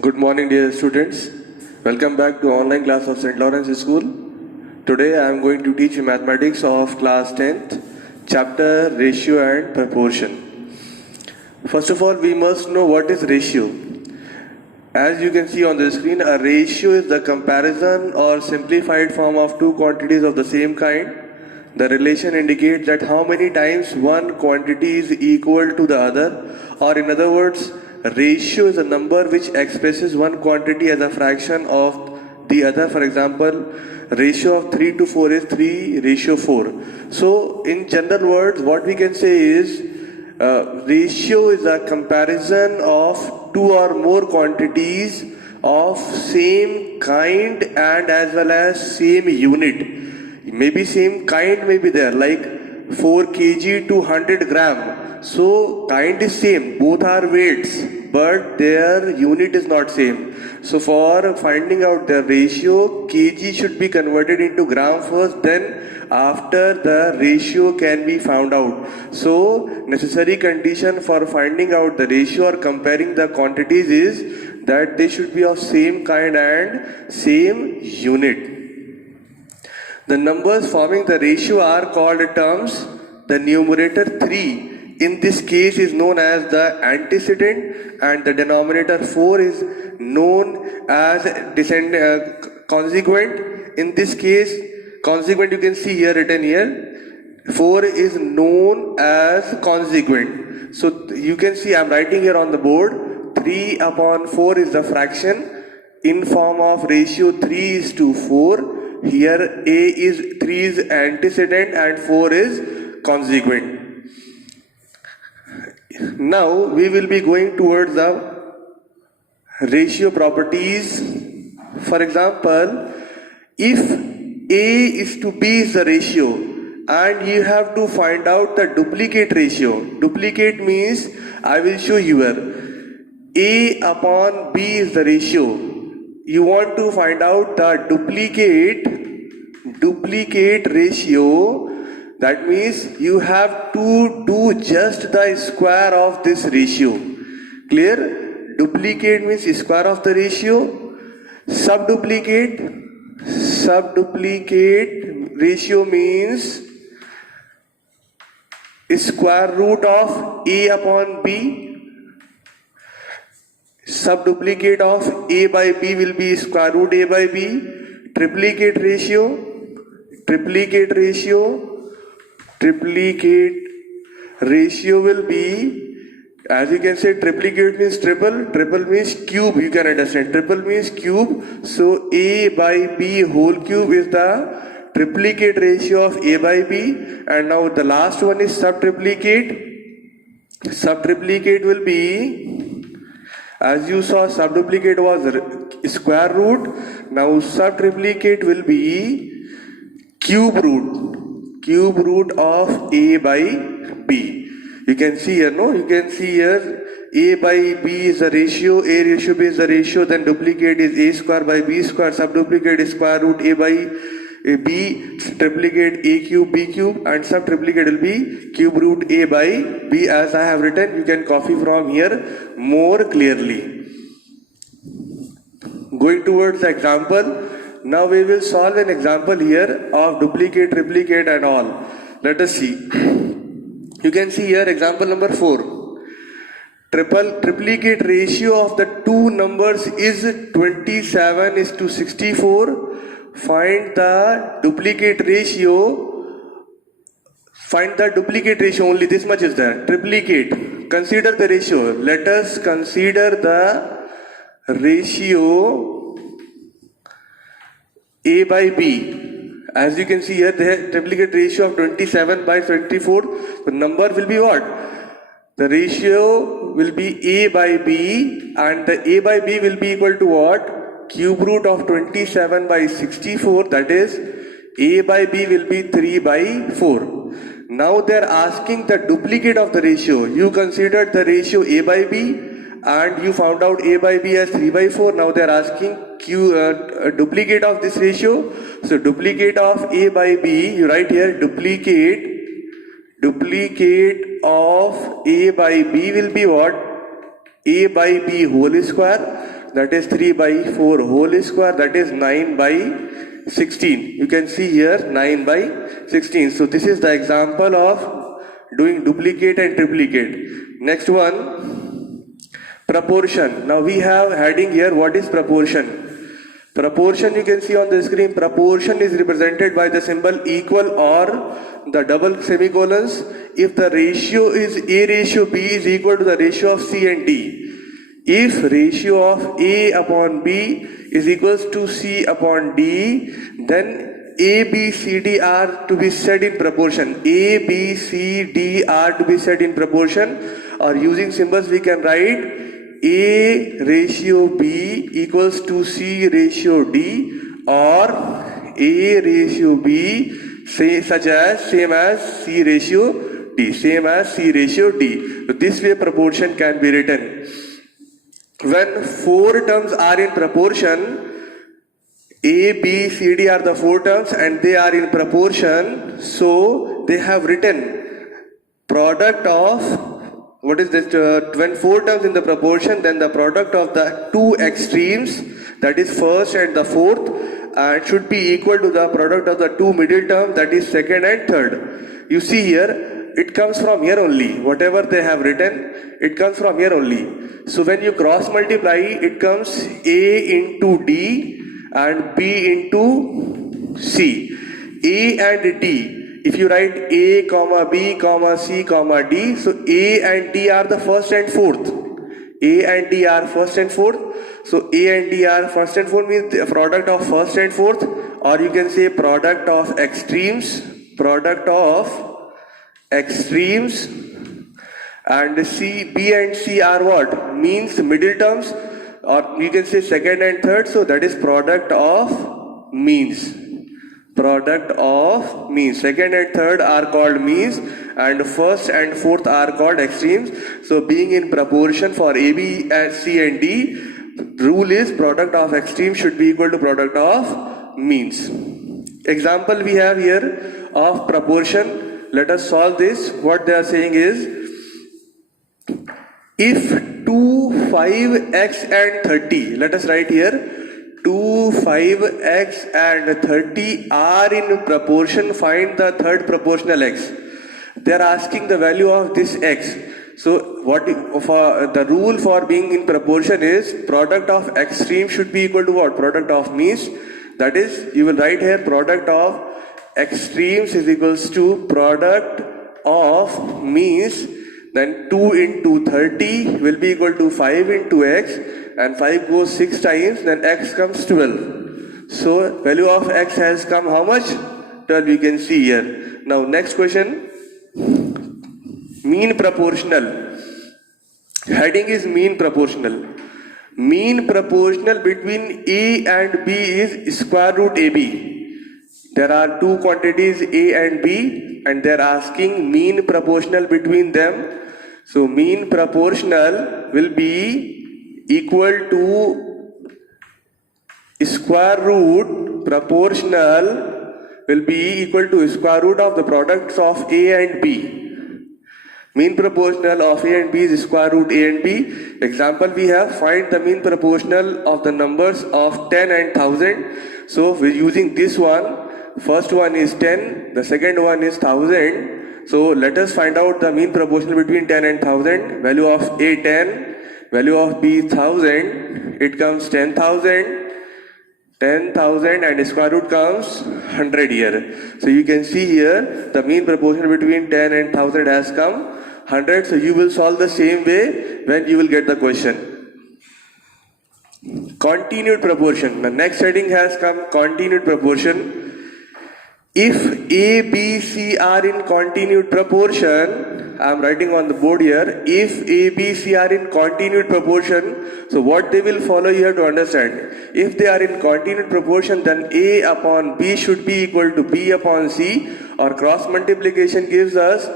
Good morning, dear students. Welcome back to online class of St. Lawrence School. Today I am going to teach you mathematics of class 10th, chapter ratio and proportion. First of all, we must know what is ratio. As you can see on the screen, a ratio is the comparison or simplified form of two quantities of the same kind. The relation indicates that how many times one quantity is equal to the other, or in other words, ratio is a number which expresses one quantity as a fraction of the other. For example, ratio of 3 to 4 is 3:4. So in general words, what we can say is ratio is a comparison of two or more quantities of same kind and as well as same unit. Maybe same kind may be there, like 4 kg to 100 gram. So kind is same, both are weights, but their unit is not same. So for finding out the ratio, kg should be converted into gram first, then after the ratio can be found out. So necessary condition for finding out the ratio or comparing the quantities is that they should be of same kind and same unit. The numbers forming the ratio are called terms. The numerator 3 in this case is known as the antecedent, and the denominator 4 is known as consequent. In this case, consequent you can see here written here. 4 is known as consequent. So you can see I am writing here on the board. 3 upon 4 is the fraction in form of ratio 3 is to 4. Here 3 is antecedent and 4 is consequent. Now we will be going towards the ratio properties. For example, if A is to B is the ratio and you have to find out the duplicate ratio. Duplicate means I will show you here. A upon B is the ratio. You want to find out the duplicate ratio. That means you have to do just the square of this ratio. Clear? Duplicate means square of the ratio. Subduplicate ratio means square root of A upon B. Subduplicate of A by B will be square root A by B. Triplicate ratio will be, as you can say, triplicate means triple means cube, you can understand. Triple means cube, so A by B whole cube is the triplicate ratio of A by B. And now the last one is subtriplicate. Subtriplicate will be, as you saw, subduplicate was square root. Now subtriplicate will be cube root of A by B. You can see here, no? You can see here A by B is the ratio, A ratio B is the ratio, then duplicate is A square by B square, subduplicate is square root A by B, triplicate A cube B cube, and subtriplicate will be cube root A by B as I have written. You can copy from here more clearly. Going towards the example. Now we will solve an example here of duplicate, triplicate and all. Let us see. You can see here example number 4. Triplicate ratio of the two numbers is 27 is to 64. Find the duplicate ratio. Find the duplicate ratio, only this much is there. Triplicate. Consider the ratio. Let us consider the ratio A by B. As you can see here, the triplicate ratio of 27 by 24. The number will be what? The ratio will be A by B, and the A by B will be equal to what? Cube root of 27 by 64. That is, A by B will be 3 by 4. Now they are asking the duplicate of the ratio. You considered the ratio A by B and you found out A by B as 3 by 4. Now they are asking duplicate of this ratio. So duplicate of A by B, you write here duplicate of A by B will be what? A by B whole square. that is 3 by 4 whole square, that is 9 by 16. You can see here 9 by 16. So this is the example of doing duplicate and triplicate. Next one, proportion. Now we have heading here, what is proportion? Proportion, you can see on the screen, proportion is represented by the symbol equal or the double semicolons if the ratio is A ratio B is equal to the ratio of C and D. If ratio of A upon B is equals to C upon D, then A, B, C, D are to be set in proportion. A, B, C, D are to be set in proportion, or using symbols we can write A ratio B equals to C ratio D, or A ratio B same as C ratio D, same as C ratio D. So this way proportion can be written. When 4 terms are in proportion, A, B, C, D are the 4 terms and they are in proportion, so they have written product of, what is this, when 4 terms in the proportion, then the product of the 2 extremes, that is first and the fourth, should be equal to the product of the 2 middle terms, that is second and third. You see here, it comes from here only. Whatever they have written, it comes from here only. So when you cross multiply, it comes A into D and B into C. A and D. If you write A, B, C, D, so A and D are the first and fourth. A and D are first and fourth. So A and D are first and fourth means the product of first and fourth, or you can say product of extremes, and C, B and C are what? Means middle terms, or you can say second and third, so that is product of means. Second and third are called means, and first and fourth are called extremes. So being in proportion for A, B, and C and D, rule is product of extremes should be equal to product of means. Example we have here of proportion. Let us solve this. What they are saying is, if 2, 5, x and 30, let us write here, 2, 5, x and 30 are in proportion, find the third proportional x. They are asking the value of this x. So what for the rule for being in proportion is product of extreme should be equal to what? Product of means. That is, you will write here product of extremes is equals to product of means. Then 2 into 30 will be equal to 5 into x, and 5 goes 6 times, then x comes 12. So value of x has come how much? 12, you can see here. Now next question, mean proportional. Heading is mean proportional. Mean proportional between A and B is square root AB. There are 2 quantities A and B, and they are asking mean proportional between them. So mean proportional will be equal to square root proportional will be equal to square root of the products of A and B. Mean proportional of A and B is square root A and B. Example we have, find the mean proportional of the numbers of 10 and 1000. So we're using this one. First one is 10, the second one is 1000. So let us find out the mean proportion between 10 and 1000. Value of A 10, value of B 1000. It comes 10,000, 10,000, and square root comes 100 here. So you can see here the mean proportion between 10 and 1000 has come 100. So you will solve the same way when you will get the question. Continued proportion. The next heading has come, continued proportion. If A, B, C are in continued proportion, I am writing on the board here, if A, B, C are in continued proportion, so what they will follow here to understand. If they are in continued proportion, then A upon B should be equal to B upon C, or cross multiplication gives us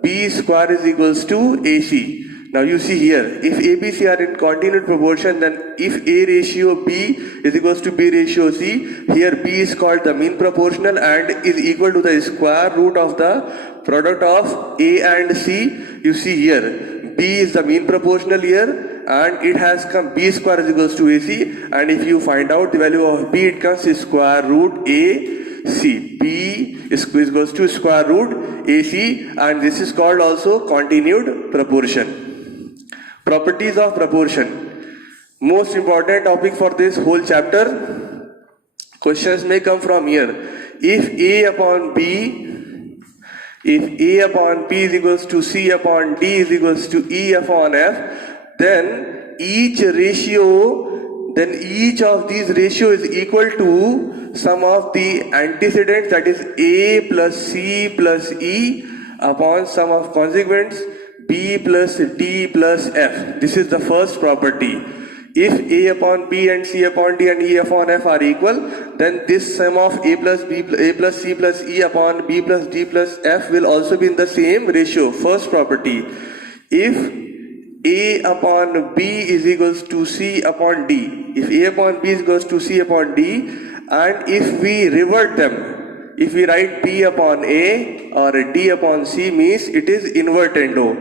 B square is equals to AC. Now you see here, if A, B, C are in continued proportion, then if A ratio B is equals to B ratio C, here B is called the mean proportional and is equal to the square root of the product of A and C. You see here, B is the mean proportional here and it has come b square is equals to AC, and if you find out the value of b, it comes square root AC. B is equals to square root AC, and this is called also continued proportion. Properties of proportion. Most important topic for this whole chapter. Questions may come from here. If A upon B is equals to C upon D is equals to E upon F, then each of these ratio is equal to sum of the antecedents, that is A plus C plus E, upon sum of consequents B plus D plus F. This is the first property. If A upon B and C upon D and E upon F are equal, then this sum of A plus C plus E upon B plus D plus F will also be in the same ratio. First property. If A upon B is equals to C upon D, if A upon B is equals to C upon D, and if we revert them, if we write B upon A or D upon C, means it is invertendo.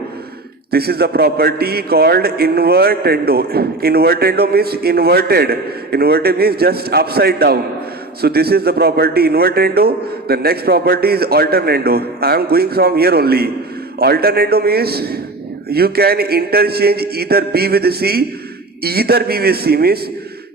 This is the property called invertendo. Invertendo means inverted. Inverted means just upside down. So this is the property invertendo. The next property is alternando. I am going from here only. Alternando means you can interchange either B with C, either B with C, means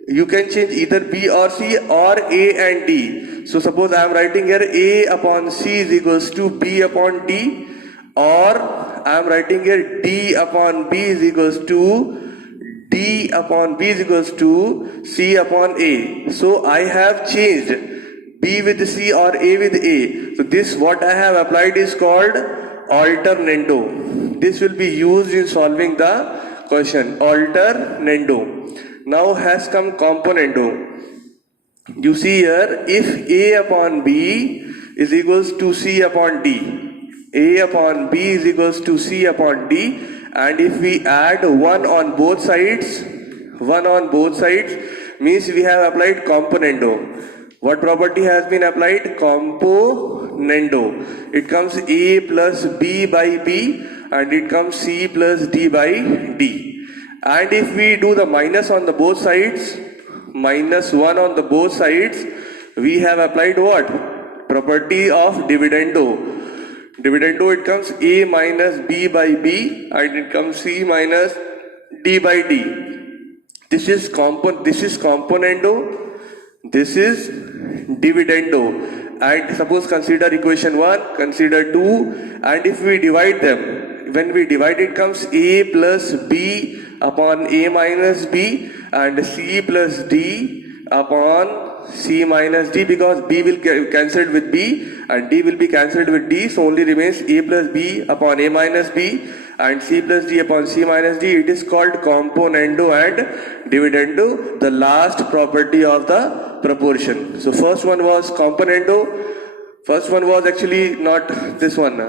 you can change either B or C or A and D. So suppose I am writing here A upon C is equals to B upon D, or I am writing here D upon B is equals to D upon B is equals to C upon A. So I have changed B with C or A with A. So this what I have applied is called alternando. This will be used in solving the question. Alternando. Now has come componendo. You see here, if A upon B is equals to C upon D, A upon B is equals to C upon D, and if we add 1 on both sides, means we have applied componendo. What property has been applied? Componendo. It comes A plus B by B, and it comes C plus D by D. And if we do the minus on the both sides, minus 1 on the both sides, we have applied what? Property of dividendo. Dividendo, it comes A minus B by B, and it comes C minus D by D. This is componendo, this is dividendo. And suppose consider equation 1, consider 2, and if we divide them, when we divide it comes A plus B upon A minus B, and C plus D upon C minus D, because B will get cancelled with B and D will be cancelled with D, so only remains A plus B upon A minus B and C plus D upon C minus D. It is called componendo and dividendo, the last property of the proportion. So first one was componendo, first one was actually not this one,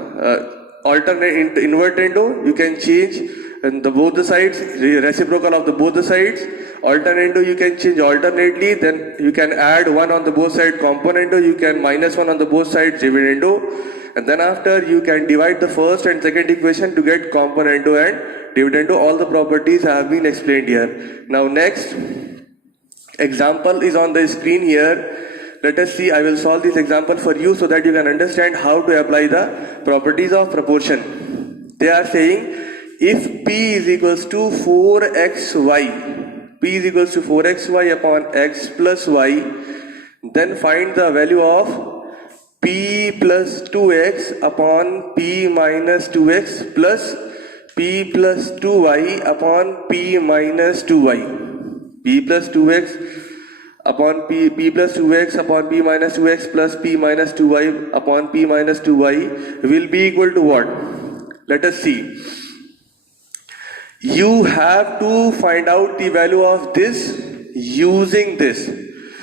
alternate invertendo. You can change both the sides, reciprocal of the both the sides. Alternando, you can change alternately, then you can add 1 on the both sides, componendo, you can minus 1 on the both sides, dividendo, and then after you can divide the first and second equation to get componendo and dividendo. All the properties have been explained here. Now next example is on the screen here. Let us see, I will solve this example for you so that you can understand how to apply the properties of proportion. They are saying if P is equals to 4xy, P is equals to 4xy upon x plus y, then find the value of P plus 2x upon P minus 2x plus P plus 2y upon P minus 2y. P plus 2x upon P plus 2x upon P minus 2x plus P minus 2y upon P minus 2y will be equal to what? Let us see. You have to find out the value of this using this.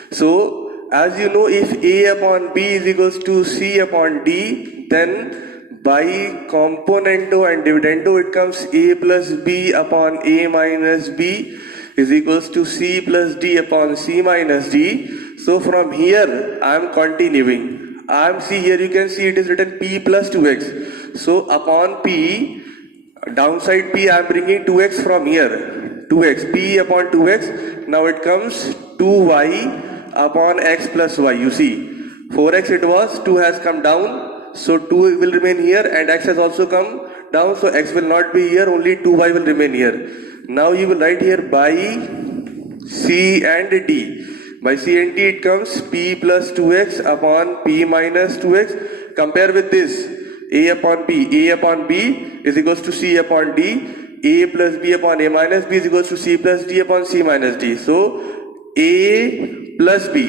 So, as you know, if A upon B is equals to C upon D, then by componendo and dividendo it comes A plus B upon A minus B is equals to C plus D upon C minus D. So, from here I am continuing. Here you can see it is written P plus 2x. So, upon P, downside P I am bringing 2x from here. 2x, p upon 2x. Now it comes 2y upon x plus y. You see, 4x it was, 2 has come down, so 2 will remain here, and x has also come down, so x will not be here, only 2y will remain here. Now you will write here by c and d. By c and d it comes p plus 2x upon p minus 2x. Compare with this, a upon b. A upon b is equals to c upon d. A plus b upon a minus b is equals to c plus d upon c minus d. So a plus b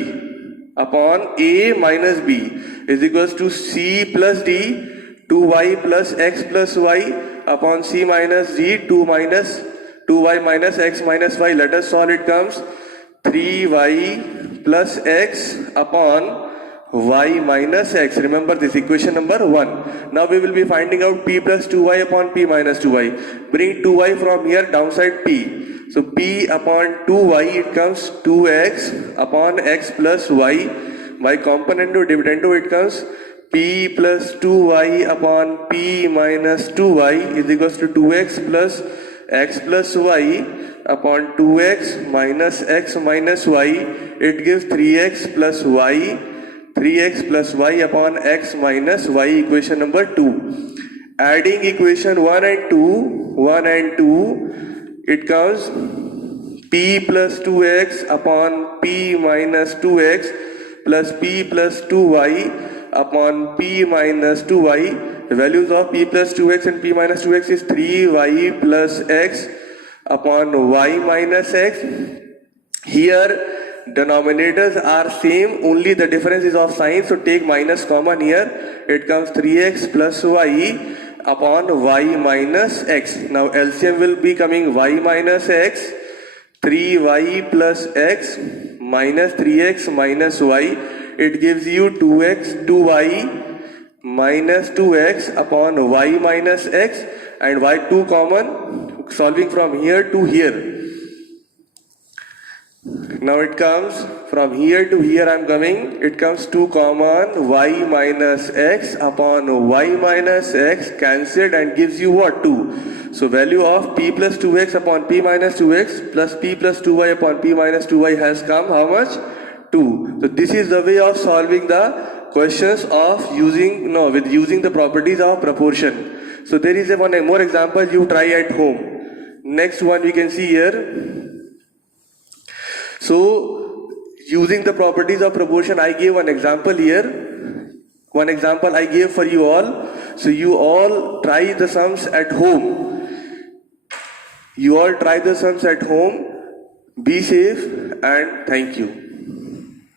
upon a minus b is equals to c plus d, 2y plus x plus y upon c minus d, 2y minus x minus y. Let us solve. It comes 3y plus x upon y minus x. Remember this, equation number 1. Now we will be finding out p plus 2y upon p minus 2y. Bring 2y from here, downside p. So p upon 2y, it comes 2x upon x plus y. By componendo dividendo, it comes p plus 2y upon p minus 2y is equals to 2x plus x plus y upon 2x minus x minus y. It gives 3x plus y. 3x plus y upon x minus y, equation number 2. Adding equation 1 and 2, it comes p plus 2x upon p minus 2x plus p plus 2y upon p minus 2y. The values of p plus 2x and p minus 2x is 3y plus x upon y minus x. Here denominators are same, only the difference is of sign, so take minus common here. It comes 3x plus y upon y minus x. Now LCM will be coming y minus x, 3y plus x minus 3x minus y. It gives you 2y minus 2x upon y minus x, and y2 common, solving from here to here. Now it comes from here to here, I am coming, it comes 2 common, y minus x upon y minus x cancelled, and gives you what? 2. So value of p plus 2x upon p minus 2x plus p plus 2y upon p minus 2y has come how much? 2. So this is the way of solving the questions of using the properties of proportion. So there is one more example you try at home. Next one we can see here. So, using the properties of proportion, I gave one example here. One example I gave for you all. So, you all try the sums at home. You all try the sums at home. Be safe and thank you.